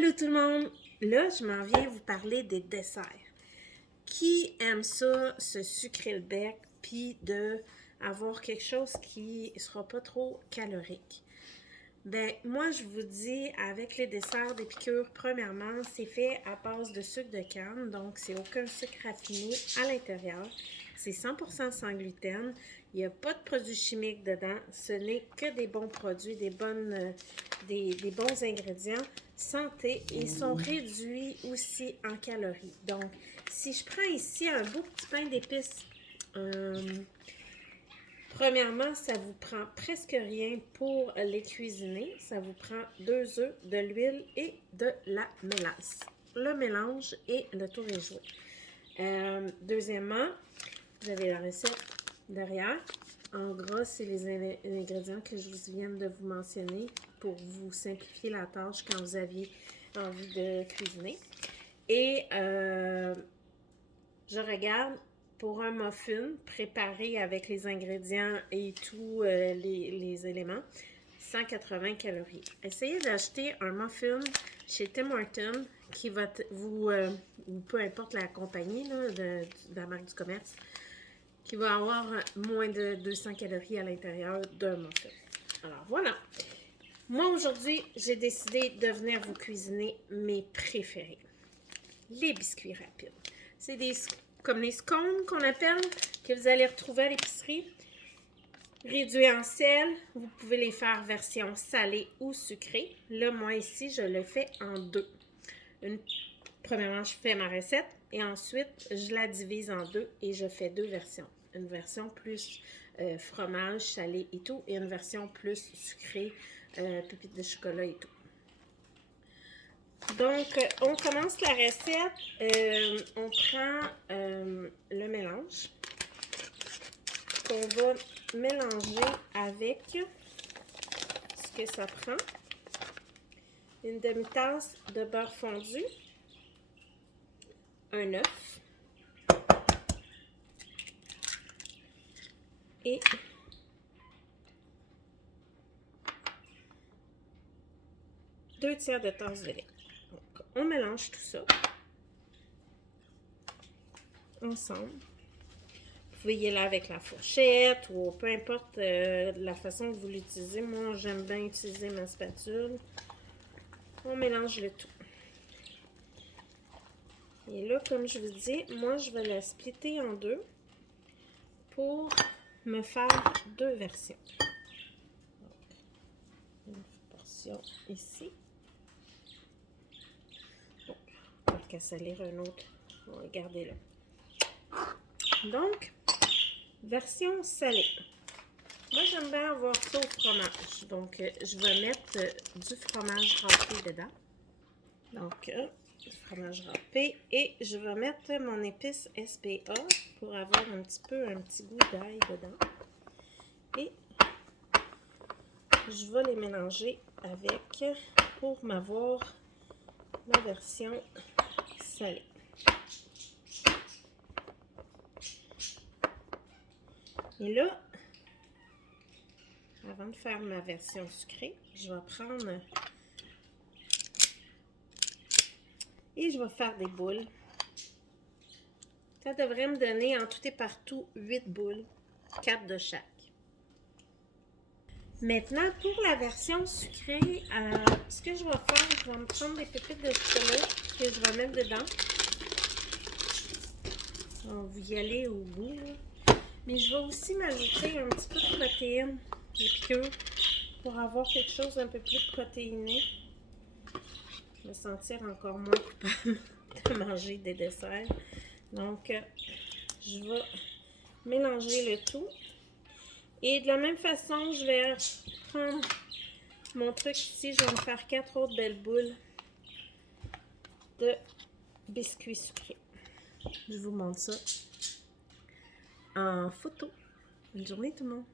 Allô tout le monde! Là, je m'en viens vous parler des desserts. Qui aime ça, se sucrer le bec, puis avoir quelque chose qui sera pas trop calorique? Ben, moi, je vous dis, avec les desserts d'épicure, premièrement, c'est fait à base de sucre de canne, donc c'est aucun sucre raffiné à l'intérieur. C'est 100% sans gluten. Il n'y a pas de produits chimiques dedans. Ce n'est que des bons produits, des bons ingrédients santé et sont réduits aussi en calories. Donc, si je prends ici un beau petit pain d'épices, premièrement, ça vous prend presque rien pour les cuisiner. Ça vous prend 2 œufs, de l'huile et de la mélasse. Le mélange et le tour est joué. Deuxièmement, vous avez la recette derrière. En gras, c'est les ingrédients que je viens de vous mentionner pour vous simplifier la tâche quand vous aviez envie de cuisiner. Et je regarde pour un muffin préparé avec les ingrédients et tous les éléments, 180 calories. Essayez d'acheter un muffin chez Tim Hortons qui va ou peu importe la compagnie là, de la marque du commerce, qui va avoir moins de 200 calories à l'intérieur d'un muffin. Alors voilà. Moi aujourd'hui, j'ai décidé de venir vous cuisiner mes préférés. Les biscuits rapides. C'est comme les scones qu'on appelle, que vous allez retrouver à l'épicerie. Réduits en sel, vous pouvez les faire version salée ou sucrée. Là, moi ici, je le fais en deux. Premièrement, je fais ma recette et ensuite, je la divise en deux et je fais deux versions. Une version plus fromage, salé et tout, et une version plus sucrée, pépites de chocolat et tout. Donc, on commence la recette. On prend le mélange qu'on va mélanger avec ce que ça prend. Une demi-tasse de beurre fondu, un œuf et deux tiers de tasse de lait. Donc, on mélange tout ça ensemble. Vous pouvez y aller avec la fourchette ou peu importe la façon que vous l'utilisez. Moi, j'aime bien utiliser ma spatule. On mélange le tout. Et là, comme je vous dis, moi, je vais la splitter en deux pour me faire deux versions. Donc, une portion ici. Bon, pas qu'à salir un autre. On va garder là. Donc, version salée. Moi, j'aime bien avoir ça au fromage. Donc, je vais mettre du fromage râpé dedans. Donc, du fromage râpé. Et je vais mettre mon épice SPA pour avoir un petit goût d'ail dedans. Et je vais les mélanger avec pour m'avoir la version salée. Et là, avant de faire ma version sucrée, je vais prendre et je vais faire des boules. Ça devrait me donner en tout et partout 8 boules, 4 de chaque. Maintenant, pour la version sucrée, ce que je vais faire, je vais me prendre des pépites de chocolat que je vais mettre dedans. On va y aller au bout, là. Mais je vais aussi m'ajouter un petit peu de protéines, épicure, pour avoir quelque chose d'un peu plus protéiné. Me sentir encore moins coupable de manger des desserts. Donc, je vais mélanger le tout. Et de la même façon, je vais prendre mon truc ici. Je vais me faire 4 autres belles boules de biscuits sucrés. Je vous montre ça en photo. Bonne journée tout le monde!